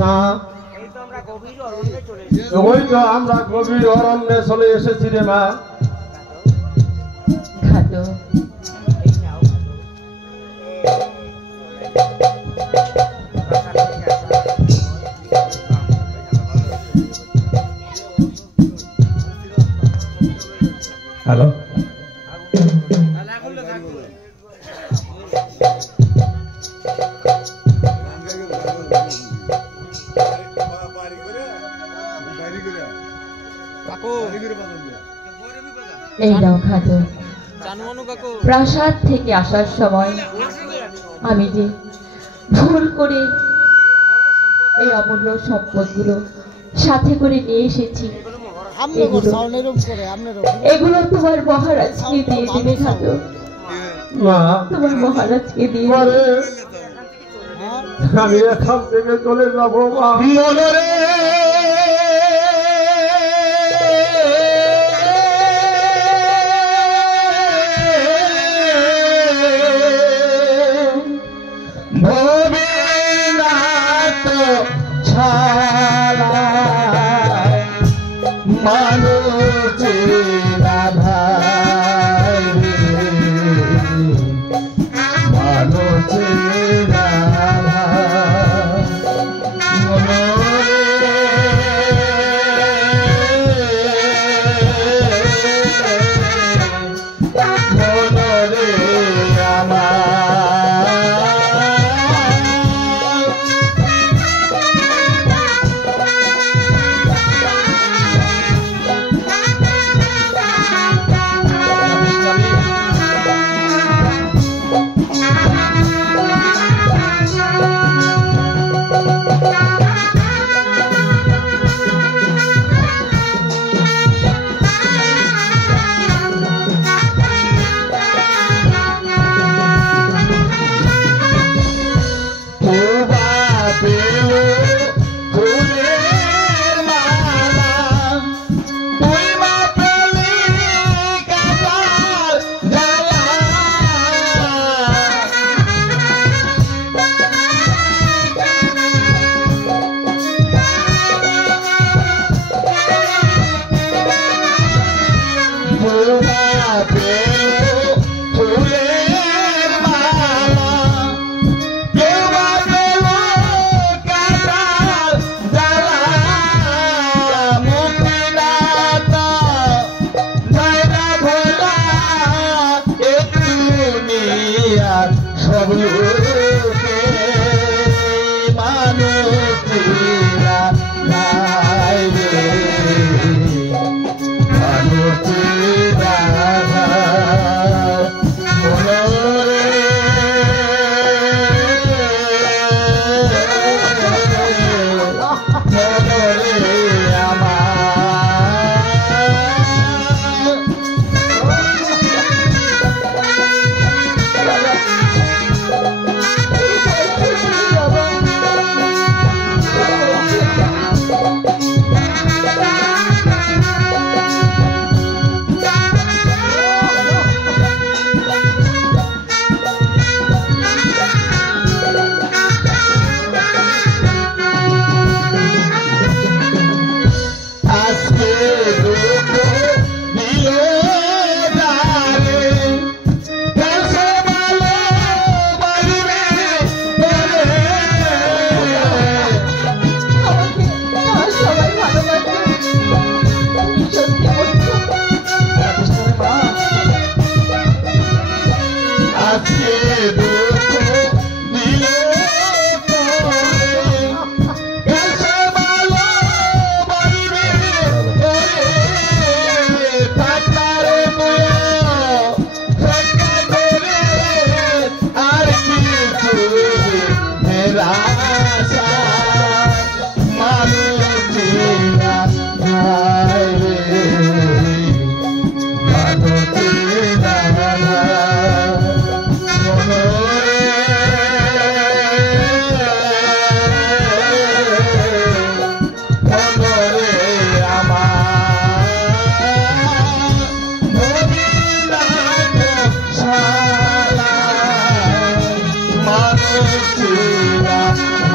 মা ওই তো আমরা গভীর অরণ্যে চলে এসেছি রে মা। খাটো হ্যালো এই নাও খাটো। প্রাসাদ থেকে আসার সময় আমি যে ভুল করে এই অমূল্য সম্পদগুলো সাথে করে নিয়ে এসেছি, এগুলো তোমার মহারাজকে দিয়ে দেবে খাটো। তোমার মহারাজকে দিয়ে আমি এখান থেকে চলে যাবো মা।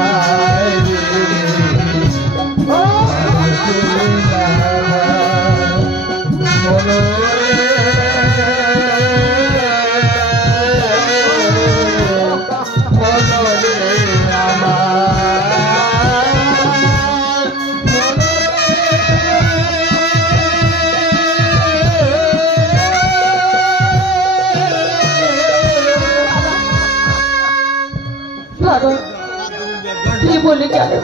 Hare কি বলে জানো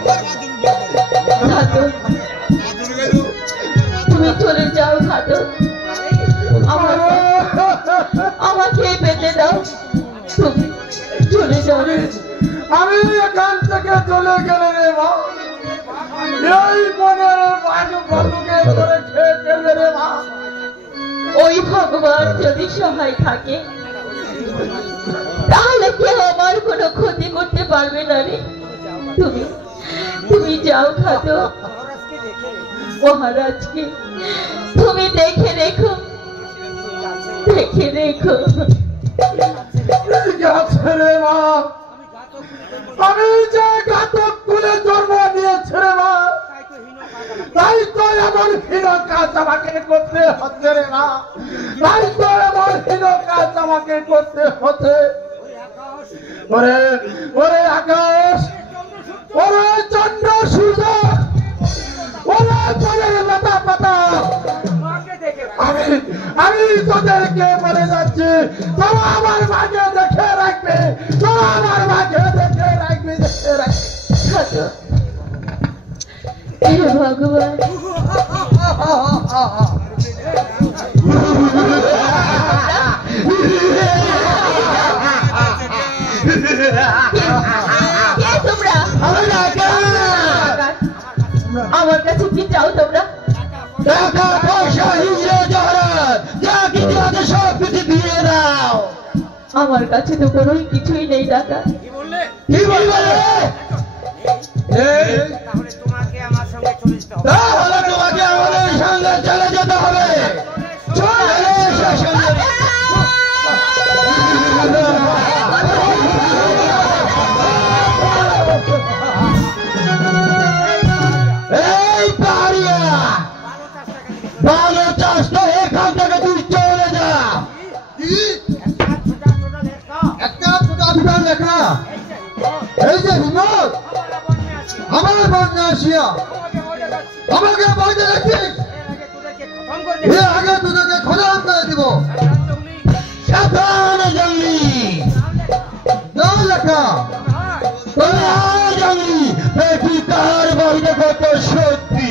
খাতো, তুমি চলে যাও খাতো, আমাকে পেতে দাও, তুমি চলে যাও। আমি এখান থেকে চলে গেলে রে মা, এই মনের বালুকে করে খেয়ে ফেলবে রে মা। ওই ভগবান যদি সহায় থাকে তাহলে কেউ আমার কোনো ক্ষতি করতে পারবে না রে। তুমি তুমি যাও খাতো, মহারাজকে তুমি দেখে রেখো, দেখে রেখো। ঠিক আছে রে মা, আমি যে ঘাতক কুলে জন্ম নিয়েছি রে মা, তাই তো এমন হীন কাজ আমাকে করতে হচ্ছে রে মা, তাই তো এমন হীন কাজ আমাকে করতে হচ্ছে। ওরে ওরে আকাশ, ওরে চন্দ্র সূর্য, ওরে জলের লতা পাতা, আমি তোদেরকে বলে যাচ্ছি, তোরা আমার মাকে দেখে রাখবে, তোরা আমার মাকে দেখে রাখবে, দেখে রাখবে। হে ভগবান, তোমরা আমার কাছে কি চাও? তোমরা টাকা পয়সা হিরে জহরত যা কিছু আছে সব কিছু দিয়ে দাও। আমার কাছে তো কোনো কিছুই নেই টাকা। কি বললে? তাহলে তোমাকে আমার সঙ্গে চলে যেতে হবে। তাহলে তোমাকে আমাদের সঙ্গে চলে যেতে হবে। চলে এসো সঙ্গে। এই পারিয়া ভালো চাষ তো এখান থেকে তুই চলে যা। একটা ছোটা ছোটা লেখা, এই যে বিমল আমার বন্যা আসিয়া আমাকে বলতে রাখিস, আগে তোদেরকে খতম করে দিব। সাবধানে জঙ্গলি না লেখা, জঙ্গলি দেখি তাহার বাড়িতে কত সত্যি।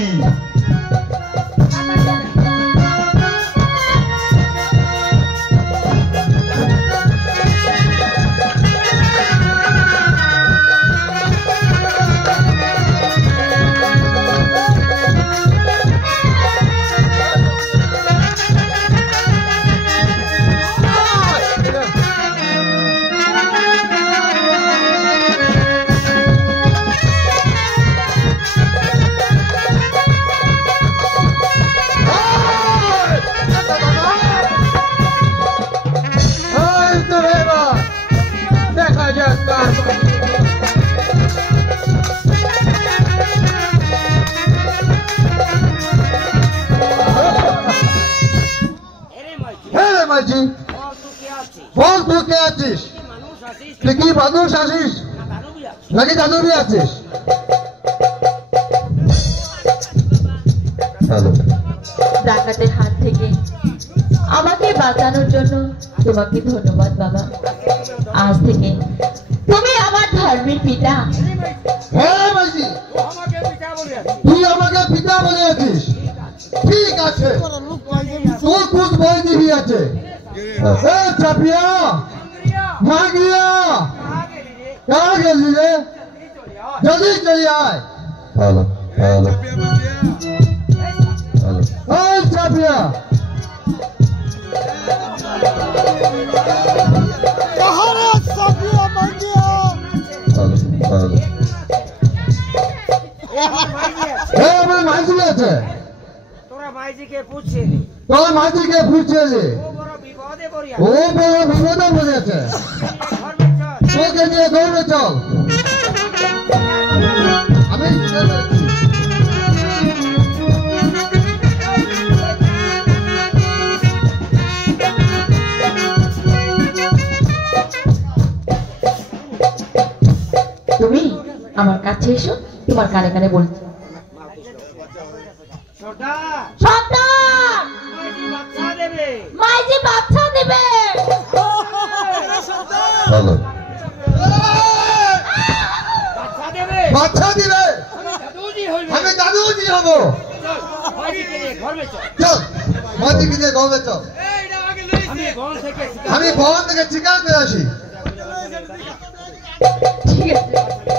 বল তুই কে আছিস? তুই কি মানুষ আছিস নাকি দানবী আছিস? ডাকাতের হাত থেকে আমাকে বাঁচানোর জন্য তোমাকে ধন্যবাদ বাবা। আজ থেকে তুমি আমার ধর্মের পিতা। হ্যাঁ মাঝি, তুই আমাকে পিতা বলে আছিস। ঠিক আছে, তোর কুছ বই দিবি আছে। চাপিয়া মাগিয়া कहाँ गेली रे? जल्दी चली आए। हेलो हेलो हेलो चापिया कहाँ रे चापिया मांगिया? हेलो मैं माइजी আছে তোরা মাইজিকে পুছিলি? তোরা মাইজিকে পুছিলি? ও বড় বিপদে পড়েছে। ওকে নিয়ে দৌড়ে চল। আমি তুমি আমার কাছে এসো, তোমার কানে কানে বলছি। মাইজি বাচ্চা দেবে। যাবো চল মাঝিকে নিয়ে গমে চল আমি ভবন থেকে ঠিকানা দিয়ে আসি ঠিক আছে